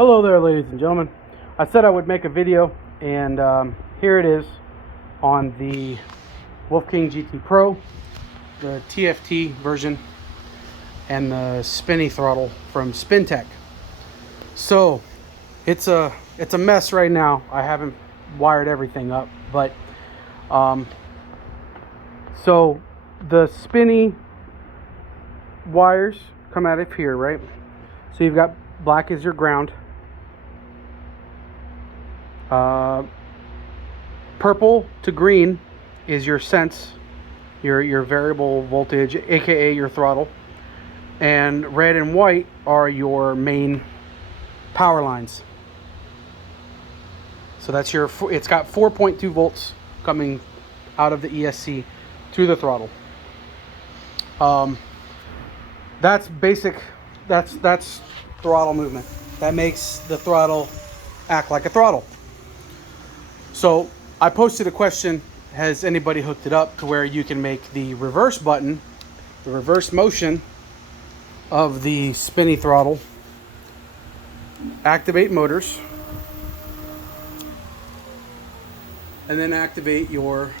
Hello there, ladies and gentlemen. I said I would make a video, and here it is on the Wolf King GT Pro, the TFT version, and the spinny throttle from Spintech. So it's a mess right now. I haven't wired everything up, but so the spinny wires come out of here, right? So you've got black is your ground, purple to green is your sense, your variable voltage, aka your throttle, and red and white are your main power lines. So that's your, it's got 4.2 volts coming out of the ESC to the throttle. That's basic. That's throttle movement. That makes the throttle act like a throttle. So I posted a question: has anybody hooked it up to where you can make the reverse button, the reverse motion of the spinny throttle, activate motors, and then activate your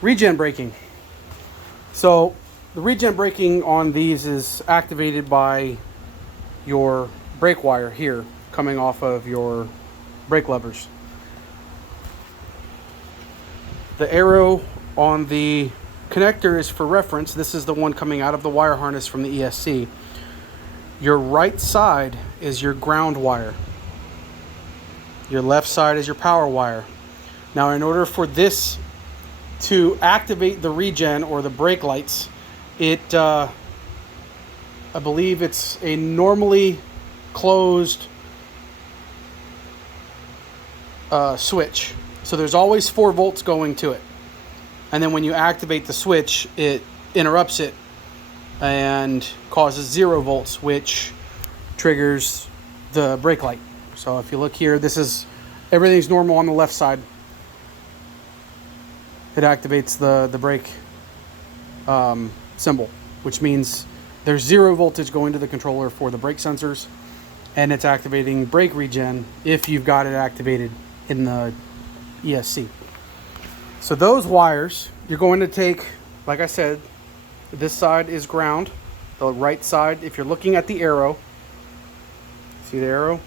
regen braking? So the regen braking on these is activated by your brake wire here coming off of your brake levers. The arrow on the connector is for reference. This is the one coming out of the wire harness from the ESC. Your right side is your ground wire. Your left side is your power wire. Now, in order for this to activate the regen or the brake lights, I believe it's a normally closed switch. So there's always 4 volts going to it. And then when you activate the switch, it interrupts it and causes 0 volts, which triggers the brake light. So if you look here, everything's normal on the left side. It activates the brake symbol, which means there's 0 voltage going to the controller for the brake sensors, and it's activating brake regen if you've got it activated in the ESC. So those wires, you're going to take, like I said, this side is ground. The right side, if you're looking at the arrow, see the arrow?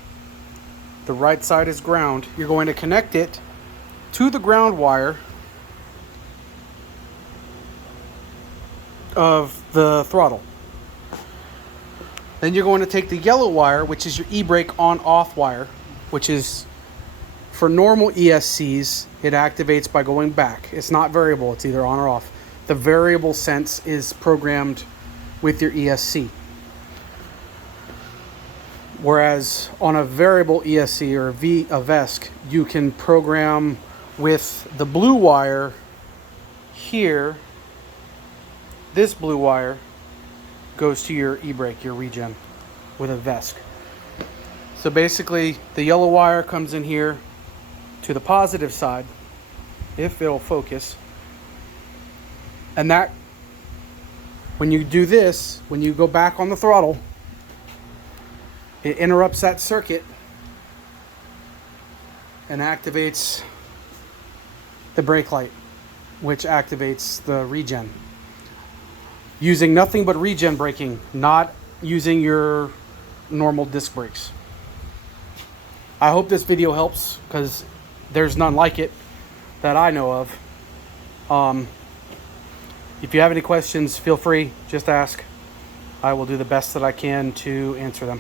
The right side is ground. You're going to connect it to the ground wire of the throttle. Then you're going to take the yellow wire, which is your e-brake on-off wire, which is for normal ESCs, it activates by going back. It's not variable, it's either on or off. The variable sense is programmed with your ESC. Whereas on a variable ESC or a VESC, you can program with the blue wire here. This blue wire goes to your e-brake, your regen, with a VESC. So basically, the yellow wire comes in here to the positive side, if it'll focus. And that, when you do this, when you go back on the throttle, it interrupts that circuit and activates the brake light, which activates the regen. Using nothing but regen braking, not using your normal disc brakes. I hope this video helps, because there's none like it that I know of. If you have any questions, feel free, just ask. I will do the best that I can to answer them.